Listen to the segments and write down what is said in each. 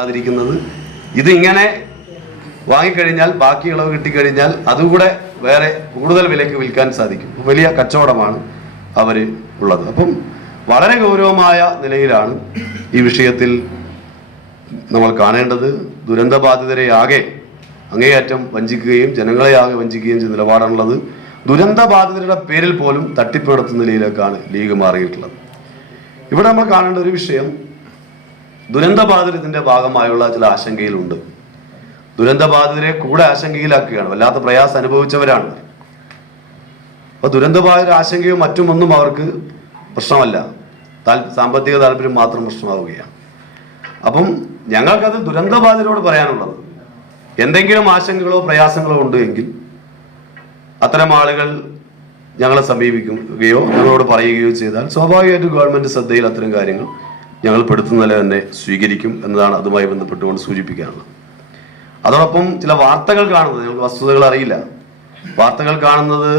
ആതിരിക്കുന്നത് ഇത് ഇങ്ങനെ വാങ്ങിക്കഴിഞ്ഞാൽ ബാക്കി ഇളവ് കിട്ടിക്കഴിഞ്ഞാൽ അതുകൂടെ വേറെ കൂടുതൽ വിലയ്ക്ക് വിൽക്കാൻ സാധിക്കും. വലിയ കച്ചവടമാണ് അവർ ഉള്ളത്. അപ്പം വളരെ ഗൗരവമായ നിലയിലാണ് ഈ വിഷയത്തിൽ നമ്മൾ കാണേണ്ടത്. ദുരന്തബാധിതരെ ആകെ അങ്ങേയറ്റം വഞ്ചിക്കുകയും ജനങ്ങളെ ആകെ വഞ്ചിക്കുകയും ചെയ്യുന്ന നിലപാടാണുള്ളത്. ദുരന്തബാധിതരുടെ പേരിൽ പോലും തട്ടിപ്പ് നടത്തുന്ന നിലയിലേക്കാണ് ലീഗ് മാറിയിട്ടുള്ളത്. ഇവിടെ നമ്മൾ കാണേണ്ട ഒരു വിഷയം, ദുരന്തബാധിതരുടെ ഭാഗമായുള്ള ചില ആശങ്കയിലുണ്ട്. ദുരന്തബാധിതരെ കൂടെ ആശങ്കയിലാക്കുകയാണ്. വല്ലാത്ത പ്രയാസം അനുഭവിച്ചവരാണ്. അപ്പൊ ദുരന്തബാധിതര ആശങ്കയും മറ്റുമൊന്നും അവർക്ക് പ്രശ്നമല്ല, സാമ്പത്തിക താല്പര്യം മാത്രം പ്രശ്നമാവുകയാണ്. അപ്പം ഞങ്ങൾക്കത് ദുരന്തബാധിതരോട് പറയാനുള്ളത്, എന്തെങ്കിലും ആശങ്കകളോ പ്രയാസങ്ങളോ ഉണ്ട് എങ്കിൽ അത്തരം ആളുകൾ ഞങ്ങളെ സമീപിക്കുകയോ ഞങ്ങളോട് പറയുകയോ ചെയ്താൽ സ്വാഭാവികമായിട്ടും ഗവൺമെന്റ് ശ്രദ്ധയിൽ അത്തരം കാര്യങ്ങൾ ഞങ്ങൾ പെടുത്തുന്നതിൽ തന്നെ സ്വീകരിക്കും എന്നതാണ് അതുമായി ബന്ധപ്പെട്ടുകൊണ്ട് സൂചിപ്പിക്കാനുള്ളത്. അതോടൊപ്പം ചില വാർത്തകൾ കാണുന്നത്, ഞങ്ങൾക്ക് വസ്തുതകൾ അറിയില്ല, വാർത്തകൾ കാണുന്നത്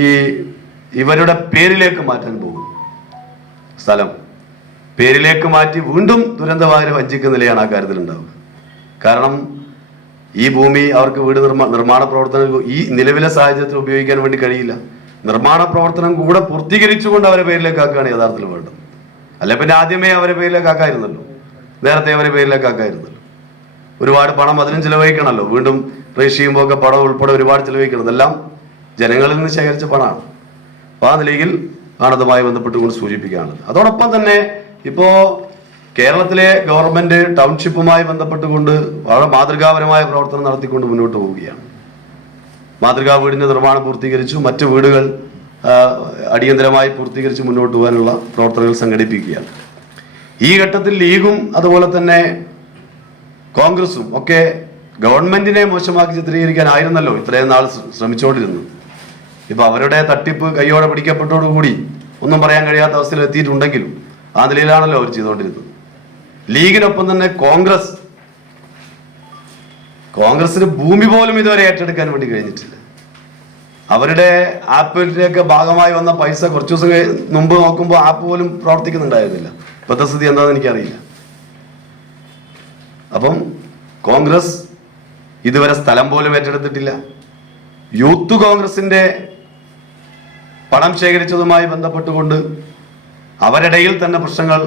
ഈ ഇവരുടെ പേരിലേക്ക് മാറ്റാൻ പോകും. സ്ഥലം പേരിലേക്ക് മാറ്റി വീണ്ടും ദുരന്തബാധിതരെ വഞ്ചിക്കുന്ന നിലയാണ് ആ കാര്യത്തിൽ ഉണ്ടാവുക. കാരണം ഈ ഭൂമി അവർക്ക് വീട് നിർമ്മാണ പ്രവർത്തനം ഈ നിലവിലെ സാഹചര്യത്തിൽ ഉപയോഗിക്കാൻ വേണ്ടി കഴിയില്ല. നിർമ്മാണ പ്രവർത്തനം കൂടെ പൂർത്തീകരിച്ചുകൊണ്ട് അവരെ പേരിലേക്ക് ആക്കുകയാണ് യഥാർത്ഥത്തിൽ വേണ്ടത്. അല്ലെ പിന്നെ ആദ്യമേ അവരെ പേരിലേക്ക് ആക്കായിരുന്നല്ലോ, നേരത്തെ അവരെ പേരിലേക്ക് ആക്കായിരുന്നല്ലോ. ഒരുപാട് പണം അതിനും ചിലവഴിക്കണമല്ലോ. വീണ്ടും രജിസ്റ്റർ ചെയ്യുമ്പോൾ ഒക്കെ പണം ഉൾപ്പെടെ ഒരുപാട് ചിലവഴിക്കണം. ഇതെല്ലാം ജനങ്ങളിൽ നിന്ന് ശേഖരിച്ച പണമാണ്. അപ്പോൾ ആ നിലയിൽ ആണതുമായി ബന്ധപ്പെട്ടുകൊണ്ട് സൂചിപ്പിക്കുകയാണത്. അതോടൊപ്പം തന്നെ ഇപ്പോ കേരളത്തിലെ ഗവൺമെന്റ് ടൗൺഷിപ്പുമായി ബന്ധപ്പെട്ടുകൊണ്ട് വളരെ മാതൃകാപരമായ പ്രവർത്തനം നടത്തിക്കൊണ്ട് മുന്നോട്ട് പോവുകയാണ്. മാതൃകാ വീടിന്റെ നിർമ്മാണം പൂർത്തീകരിച്ചു, മറ്റ് വീടുകൾ അടിയന്തരമായി പൂർത്തീകരിച്ച് മുന്നോട്ട് പോകാനുള്ള പ്രവർത്തനങ്ങൾ സംഘടിപ്പിക്കുകയാണ്. ഈ ഘട്ടത്തിൽ ലീഗും അതുപോലെ തന്നെ കോൺഗ്രസും ഒക്കെ ഗവൺമെന്റിനെ മോശമാക്കി ചിത്രീകരിക്കാനായിരുന്നല്ലോ ഇത്രയും നാൾ ശ്രമിച്ചുകൊണ്ടിരുന്നു. ഇപ്പൊ അവരുടെ തട്ടിപ്പ് കൈയോടെ പിടിക്കപ്പെട്ടോടുകൂടി ഒന്നും പറയാൻ കഴിയാത്ത അവസ്ഥയിൽ എത്തിയിട്ടുണ്ടെങ്കിലും ആ നിലയിലാണല്ലോ അവർ ചെയ്തുകൊണ്ടിരുന്നത്. ലീഗിനൊപ്പം തന്നെ കോൺഗ്രസിന് ഭൂമി പോലും ഇതുവരെ ഏറ്റെടുക്കാൻ വേണ്ടി കഴിഞ്ഞിട്ടില്ല. അവരുടെ ആപ്പിലേക്ക് ഭാഗമായി വന്ന പൈസ കുറച്ചു ദിവസം മുമ്പ് നോക്കുമ്പോൾ ആപ്പ് പോലും പ്രവർത്തിക്കുന്നുണ്ടായിരുന്നില്ല. ഇപ്പോഴത്തെ സ്ഥിതി എന്താണെന്ന് എനിക്കറിയില്ല. അപ്പം കോൺഗ്രസ് ഇതുവരെ സ്ഥലം പോലും ഏറ്റെടുത്തിട്ടില്ല. യൂത്ത് കോൺഗ്രസിന്റെ പണം ശേഖരിച്ചതുമായി ബന്ധപ്പെട്ടുകൊണ്ട് അവരിടയിൽ തന്നെ പ്രശ്നങ്ങൾ,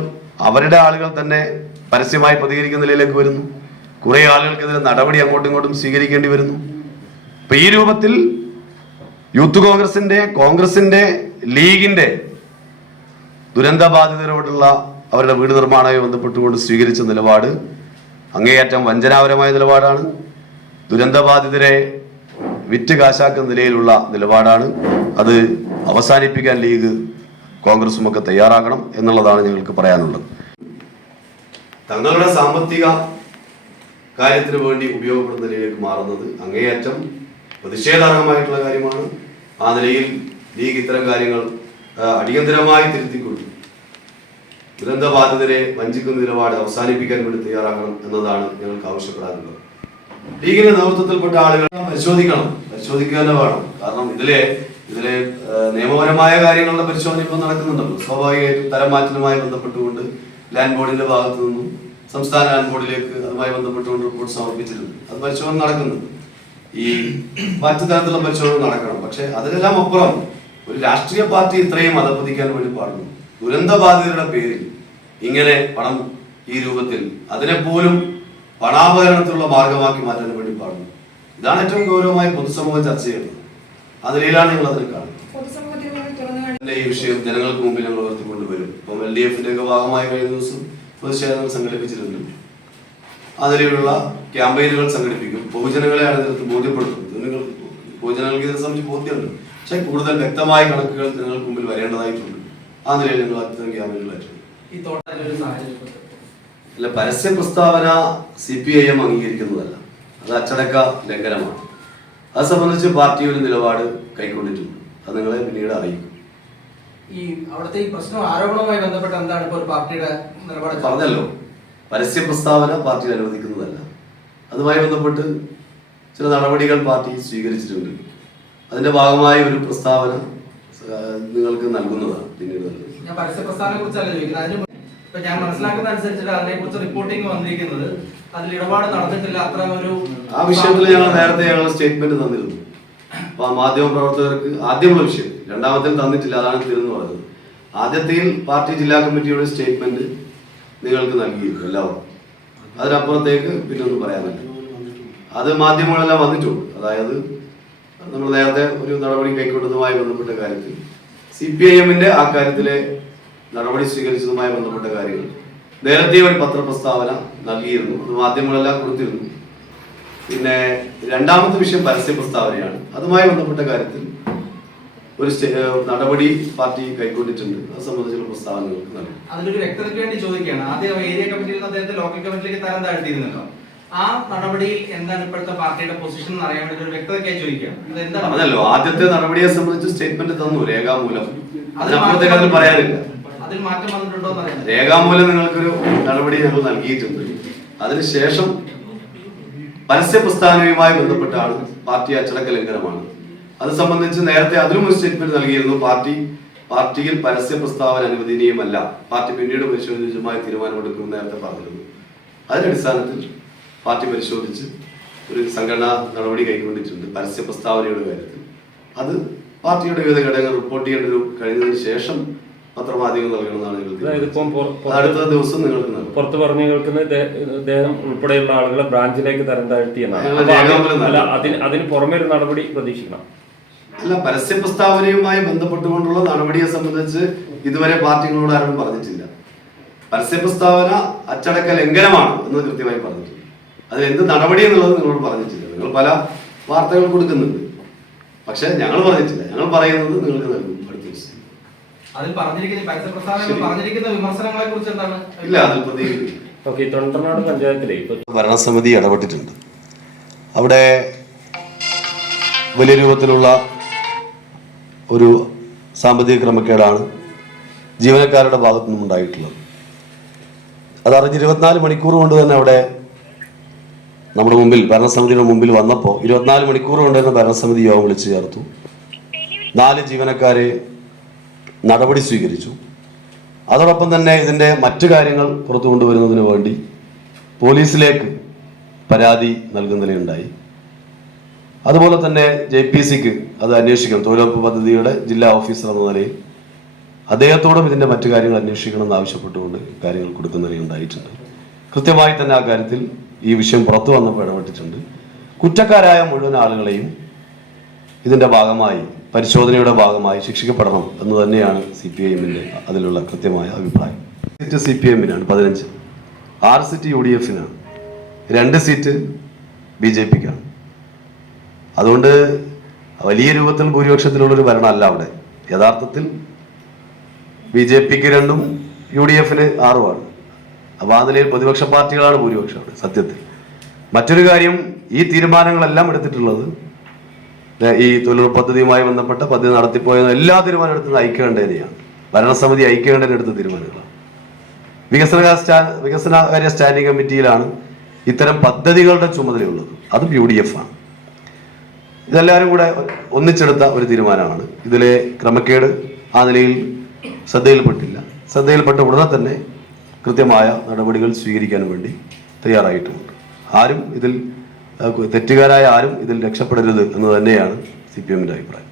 അവരുടെ ആളുകൾ തന്നെ പരസ്യമായി പ്രതികരിക്കുന്ന നിലയിലേക്ക് വരുന്നു. കുറെ ആളുകൾക്കെതിരെ നടപടി അങ്ങോട്ടും ഇങ്ങോട്ടും സ്വീകരിക്കേണ്ടി വരുന്നു. അപ്പൊ ഈ രൂപത്തിൽ യൂത്ത് കോൺഗ്രസിന്റെ ലീഗിന്റെ ദുരന്തബാധിതരോടുള്ള അവരുടെ വീട് നിർമ്മാണവുമായി ബന്ധപ്പെട്ടുകൊണ്ട് സ്വീകരിച്ച നിലപാട് അങ്ങേയറ്റം വഞ്ചനാപരമായ നിലപാടാണ്. ദുരന്തബാധിതരെ വിറ്റ് കാശാക്കുന്ന നിലയിലുള്ള നിലപാടാണ്. അത് അവസാനിപ്പിക്കാൻ ലീഗ് കോൺഗ്രസും ഒക്കെ തയ്യാറാകണം എന്നുള്ളതാണ് ഞങ്ങൾക്ക് പറയാനുള്ളത്. തങ്ങളുടെ സാമ്പത്തിക കാര്യത്തിന് വേണ്ടി ഉപയോഗപ്പെടുന്ന നിലയിലേക്ക് മാറുന്നത് അങ്ങേയറ്റം പ്രതിഷേധാർഹമായിട്ടുള്ള കാര്യമാണ്. ആ നിലയിൽ ലീഗ് ഇത്തരം കാര്യങ്ങൾ അടിയന്തരമായി തിരുത്തിക്കൊണ്ട് ദുരന്തബാധിതരെ വഞ്ചിക്കുന്ന നിലപാട് അവസാനിപ്പിക്കാൻ വേണ്ടി തയ്യാറാക്കണം എന്നതാണ് ഞങ്ങൾക്ക് ആവശ്യപ്പെടാനുള്ളത്. ലീഗിന്റെ നേതൃത്വത്തിൽപ്പെട്ട ആളുകൾ പരിശോധിക്കുക തന്നെ വേണം. കാരണം ഇതിലെ നിയമപരമായ കാര്യങ്ങളുടെ പരിശോധന ഇപ്പോൾ നടക്കുന്നുണ്ടല്ലോ. സ്വാഭാവികമായിട്ടും തരം മാറ്റലുമായി ബന്ധപ്പെട്ടുകൊണ്ട് ലാൻഡ് ബോർഡിന്റെ ഭാഗത്തു നിന്നും സംസ്ഥാന ലാൻഡ് ബോർഡിലേക്ക് അതുമായി ബന്ധപ്പെട്ടുകൊണ്ട് റിപ്പോർട്ട് സമർപ്പിച്ചിട്ടുണ്ട്. അത് പരിശോധന നടക്കുന്നുണ്ട്. ഈ മറ്റു തരത്തിലുള്ള പരിശോധന നടക്കണം. പക്ഷെ അതിനെല്ലാം അപ്പുറം ഒരു രാഷ്ട്രീയ പാർട്ടി ഇത്രയും അധപ്പതിക്കാൻ വേണ്ടി പാടുന്നു. ദുരന്തബാധിതരുടെ പേരിൽ ഇങ്ങനെ പണം ഈ രൂപത്തിൽ അതിനെപ്പോലും പണാപകരണത്തിലുള്ള മാർഗമാക്കി മാറ്റാൻ വേണ്ടി പാടുന്നു. ഇതാണ് ഏറ്റവും ഗൗരവമായി പൊതുസമൂഹം ചർച്ച ചെയ്യുന്നത്. ആ നിലയിലാണ് ഞങ്ങൾ അതിനെ കാണുന്നത്. ഈ വിഷയം ജനങ്ങൾക്ക് മുമ്പിൽ ഞങ്ങൾ ഉയർത്തിക്കൊണ്ടുവരും. ഇപ്പം LDF ഭാഗമായി കഴിഞ്ഞ ദിവസം പ്രതിഷേധങ്ങൾ സംഘടിപ്പിച്ചിട്ടുണ്ട്. ആ നിലയിലുള്ള ക്യാമ്പയിനുകൾ സംഘടിപ്പിക്കും. പൊതുജനങ്ങളെ അതിനകത്ത് ബോധ്യപ്പെടുത്തും. പൊതുജനങ്ങൾക്ക് ഇതിനെ സംബന്ധിച്ച് ബോധ്യമുണ്ട്. പക്ഷെ കൂടുതൽ വ്യക്തമായ കണക്കുകൾ ജനങ്ങൾക്ക് മുമ്പിൽ വരേണ്ടതായിട്ടുണ്ട്. ആ നിലയിൽ ഞങ്ങൾ അത്തരം ക്യാമ്പയിനുകളായിട്ടുണ്ട്. അല്ല, പരസ്യ പ്രസ്താവന CPIM അംഗീകരിക്കുന്നതല്ല, അത് അച്ചടക്ക ലംഘനമാണ്. അത് സംബന്ധിച്ച് പാർട്ടി ഒരു നിലപാട് കൈക്കൊണ്ടിട്ടുണ്ട്. അത് നിങ്ങളെ പിന്നീട് അറിയിക്കും. ഈ അവിടുത്തെ ഈ പ്രശ്നം ആരോപണവുമായി ബന്ധപ്പെട്ട് എന്താണ് ഇപ്പോൾ പാർട്ടിയുടെ നിലപാട്? പറഞ്ഞല്ലോ, പരസ്യ പ്രസ്താവന പാർട്ടി അനുവദിക്കുന്നതല്ല. അതുമായി ബന്ധപ്പെട്ട് ചില നടപടികൾ പാർട്ടി സ്വീകരിച്ചിട്ടുണ്ട്. അതിന്റെ ഭാഗമായ ഒരു പ്രസ്താവന നിങ്ങൾക്ക് നൽകുന്നതാണ് പിന്നീട്. ഞാൻ പരസ്യ പ്രസ്താവനയെ കുറിച്ചല്ല ചോദിക്കുന്നത്. ഇപ്പൊ ഞാൻ മനസ്സിലാക്കുന്ന അനുസരിച്ചിട്ട് അതിനെക്കുറിച്ച് റിപ്പോർട്ടിംഗ് വന്നിരിക്കുന്നത് അതിൽ ഇടപാട് നടന്നിട്ടില്ല, അത്ര ഒരു ആ വിഷയത്തിൽ ഞങ്ങൾ സ്റ്റേറ്റ്മെന്റ് തന്നിരുന്നു. അപ്പൊ മാധ്യമ പ്രവർത്തകർക്ക് ആദ്യമുള്ള വിഷയം, രണ്ടാമത്തിൽ തന്നിട്ടില്ല, അതാണ് തീർന്നു പറഞ്ഞത്. ആദ്യത്തിൽ പാർട്ടി ജില്ലാ കമ്മിറ്റിയുടെ സ്റ്റേറ്റ്മെന്റ് നിങ്ങൾക്ക് നൽകിയിരുന്നു എല്ലാവർക്കും. അതിനപ്പുറത്തേക്ക് പിന്നെ ഒന്നും പറയാനില്ല. അത് മാധ്യമങ്ങളെല്ലാം വന്നിട്ടുണ്ട്. അതായത് നമ്മൾ നേരത്തെ ഒരു നടപടി കൈക്കൊണ്ടതുമായി ബന്ധപ്പെട്ട കാര്യത്തിൽ CPIM-ന്റെ ആ കാര്യത്തിലെ നടപടി സ്വീകരിച്ചതുമായി ബന്ധപ്പെട്ട കാര്യങ്ങൾ നേരത്തെ ഒരു പത്രപ്രസ്താവന നൽകിയിരുന്നു. അത് മാധ്യമങ്ങളെല്ലാം കൊടുത്തിരുന്നു. പിന്നെ രണ്ടാമത്തെ വിഷയം പരസ്യ പ്രസ്താവനയാണ്. അതുമായി ബന്ധപ്പെട്ട കാര്യത്തിൽ ഒരു നടപടി പാർട്ടി കൈക്കൊണ്ടിട്ടുണ്ട്. അത് സംബന്ധിച്ചുള്ള പ്രസ്താവനകൾക്ക് നൽകും. അതിലൊരു വ്യക്തതയ്ക്ക് വേണ്ടി ചോദിക്കുകയാണ്. ആദ്യം ഏരിയ കമ്മിറ്റിയിൽ നിന്ന് അദ്ദേഹത്തെ ലോക്കൽ കമ്മിറ്റിയിലേക്ക് തരം താഴ്ത്തിയിരുന്നല്ലോ. ആ നടപടിയിൽ എന്താണ് ഇപ്പോഴത്തെ പാർട്ടിയുടെ പൊസിഷൻ എന്ന് അറിയാൻ വേണ്ടി ഒരു വ്യക്തതയ്ക്കായി ചോദിക്കുകയാണ്. അതല്ലോ ആദ്യത്തെ നടപടിയെ സംബന്ധിച്ച് സ്റ്റേറ്റ്മെന്റ് തന്നു, രേഖാമൂലം. അതിനപ്പുറത്തേക്ക് അതിൽ പറയാനില്ല. അതിൽ മാറ്റം വന്നിട്ടുണ്ടോ എന്ന് അറിയാം. രേഖാമൂലം നിങ്ങൾക്കൊരു നടപടി ഞങ്ങൾ നൽകിയിട്ടുണ്ട്. അതിനുശേഷം പരസ്യ പ്രസ്താവനയുമായി ബന്ധപ്പെട്ടാണ് പാർട്ടി അച്ചടക്ക ലംഘനമാണ്. അത് സംബന്ധിച്ച് നേരത്തെ അതിലും ഒരു സ്റ്റേറ്റ്മെന്റ് നൽകിയിരുന്നു. പാർട്ടിയിൽ പരസ്യ പ്രസ്താവന അനുവദനീയമല്ല, പാർട്ടി പിന്നീട് പരിശോധിച്ചുമായി തീരുമാനമെടുക്കുമെന്ന് നേരത്തെ പറഞ്ഞിരുന്നു. അതിന്റെ അടിസ്ഥാനത്തിൽ പാർട്ടി പരിശോധിച്ച് ഒരു സംഘടനാ നടപടി കൈക്കൊണ്ടിട്ടുണ്ട് പരസ്യ പ്രസ്താവനയുടെ കാര്യത്തിൽ. അത് പാർട്ടിയുടെ വിവിധ ഘടകങ്ങൾ റിപ്പോർട്ട് ചെയ്യേണ്ട കഴിഞ്ഞതിന് ശേഷം പത്രമാധ്യമങ്ങൾ നൽകണമെന്നാണ് ഞങ്ങൾക്ക് അടുത്ത ദിവസം നിങ്ങൾക്ക് നൽകും. പുറത്ത് പറഞ്ഞു കേൾക്കുന്നത് അദ്ദേഹം ഉൾപ്പെടെയുള്ള ആളുകളെ ബ്രാഞ്ചിലേക്ക് തരം താഴ്ത്തി എന്നാണ്. അതിന് പുറമെ ഒരു നടപടി പ്രതീക്ഷിക്കണം. അല്ല, പരസ്യ പ്രസ്താവനയുമായി ബന്ധപ്പെട്ടുകൊണ്ടുള്ള നടപടിയെ സംബന്ധിച്ച് ഇതുവരെ പാർട്ടികളോട് ആരും പറഞ്ഞിട്ടില്ല. പരസ്യ പ്രസ്താവന അച്ചടക്ക ലംഘനമാണ് എന്ന് കൃത്യമായി പറഞ്ഞിട്ടുണ്ട്. അതിൽ എന്ത് നടപടി എന്നുള്ളത് നിങ്ങളോട് പറഞ്ഞിട്ടില്ല. നിങ്ങൾ പല വാർത്തകൾ കൊടുക്കുന്നുണ്ട്, പക്ഷെ ഞങ്ങൾ പറഞ്ഞിട്ടില്ല. ഞങ്ങൾ പറയുന്നത് നിങ്ങൾക്ക് നൽകും അടുത്ത ദിവസം. അതിൽ പറഞ്ഞിരിക്കുന്ന പരസ്യ പ്രസ്താവനയിൽ പറഞ്ഞിരിക്കുന്ന വിമർശനങ്ങളെ കുറിച്ച് എന്താണ്? ഇല്ല, അതിൽ പ്രതികരിക്കും. ഓക്കെ, തൊണ്ടർനാട് പഞ്ചായത്തിലെ ഭരണസമിതി ഇടപെട്ടിട്ടുണ്ട്. അവിടെ വലിയ രൂപത്തിലുള്ള ഒരു സാമ്പത്തിക ക്രമക്കേടാണ് ജീവനക്കാരുടെ ഭാഗത്തു നിന്നും ഉണ്ടായിട്ടുള്ളത്. അതറിഞ്ഞ് 24 മണിക്കൂർ കൊണ്ട് തന്നെ അവിടെ നമ്മുടെ മുമ്പിൽ ഭരണസമിതിയുടെ മുമ്പിൽ വന്നപ്പോൾ 24 മണിക്കൂർ കൊണ്ട് തന്നെ ഭരണസമിതി യോഗം വിളിച്ചു ചേർത്തു. 4 ജീവനക്കാരെ നടപടി സ്വീകരിച്ചു. അതോടൊപ്പം തന്നെ ഇതിൻ്റെ മറ്റു കാര്യങ്ങൾ പുറത്തു കൊണ്ടുവരുന്നതിന് വേണ്ടി പോലീസിലേക്ക് പരാതി നൽകുന്നതിനുണ്ടായി. അതുപോലെ തന്നെ JPC-ക്ക് അത് അന്വേഷിക്കണം. തൊഴിലുറപ്പ് പദ്ധതിയുടെ ജില്ലാ ഓഫീസർ എന്ന നിലയിൽ അദ്ദേഹത്തോടും ഇതിൻ്റെ മറ്റു കാര്യങ്ങൾ അന്വേഷിക്കണം എന്നാവശ്യപ്പെട്ടുകൊണ്ട് കാര്യങ്ങൾ കൊടുക്കുന്നതിനുണ്ടായിട്ടുണ്ട്. കൃത്യമായി തന്നെ ആ കാര്യത്തിൽ ഈ വിഷയം പുറത്തു വന്നപ്പോൾ ഇടപെട്ടിട്ടുണ്ട്. കുറ്റക്കാരായ മുഴുവൻ ആളുകളെയും ഇതിൻ്റെ ഭാഗമായി പരിശോധനയുടെ ഭാഗമായി ശിക്ഷിക്കപ്പെടണം എന്ന് തന്നെയാണ് CPIM-ന്റെ അതിലുള്ള കൃത്യമായ അഭിപ്രായം. സീറ്റ് CPIM-നാണ് 15, 6 സീറ്റ് UDF-നാണ്, 2 സീറ്റ് BJP-ക്കാണ്. അതുകൊണ്ട് വലിയ രൂപത്തിൽ ഭൂരിപക്ഷത്തിലുള്ളൊരു ഭരണമല്ല അവിടെ. യഥാർത്ഥത്തിൽ BJP-ക്ക് 2ഉം UDF-ന് 6ഉമാണ്. അപ്പോൾ ആ നിലയിൽ പ്രതിപക്ഷ പാർട്ടികളാണ് ഭൂരിപക്ഷമാണ് സത്യത്തിൽ. മറ്റൊരു കാര്യം, ഈ തീരുമാനങ്ങളെല്ലാം എടുത്തിട്ടുള്ളത് ഈ തൊഴിലുറപ്പ് പദ്ധതിയുമായി ബന്ധപ്പെട്ട പദ്ധതി നടത്തിപ്പോയ എല്ലാ തീരുമാനം എടുത്തത് ഐക്യകണ്ഠേനയാണ്. ഭരണസമിതി ഐക്യകണ്ഠേന എടുത്ത തീരുമാനങ്ങളാണ്. വികസനകാര്യ സ്റ്റാൻഡിംഗ് കമ്മിറ്റിയിലാണ് ഇത്തരം പദ്ധതികളുടെ ചുമതലയുള്ളത്, അതും UDF-ആണ്. ഇതെല്ലാവരും കൂടെ ഒന്നിച്ചെടുത്ത ഒരു തീരുമാനമാണ്. ഇതിലെ ക്രമക്കേട് ആ നിലയിൽ ശ്രദ്ധയിൽപ്പെട്ടില്ല. ശ്രദ്ധയിൽപ്പെട്ട ഉടനെ തന്നെ കൃത്യമായ നടപടികൾ സ്വീകരിക്കാൻ വേണ്ടി തയ്യാറായിട്ടുണ്ട്. ആരും ഇതിൽ തെറ്റുകാരായ ആരും ഇതിൽ രക്ഷപ്പെടരുത് എന്ന് തന്നെയാണ് CPM-ന്റെ അഭിപ്രായം.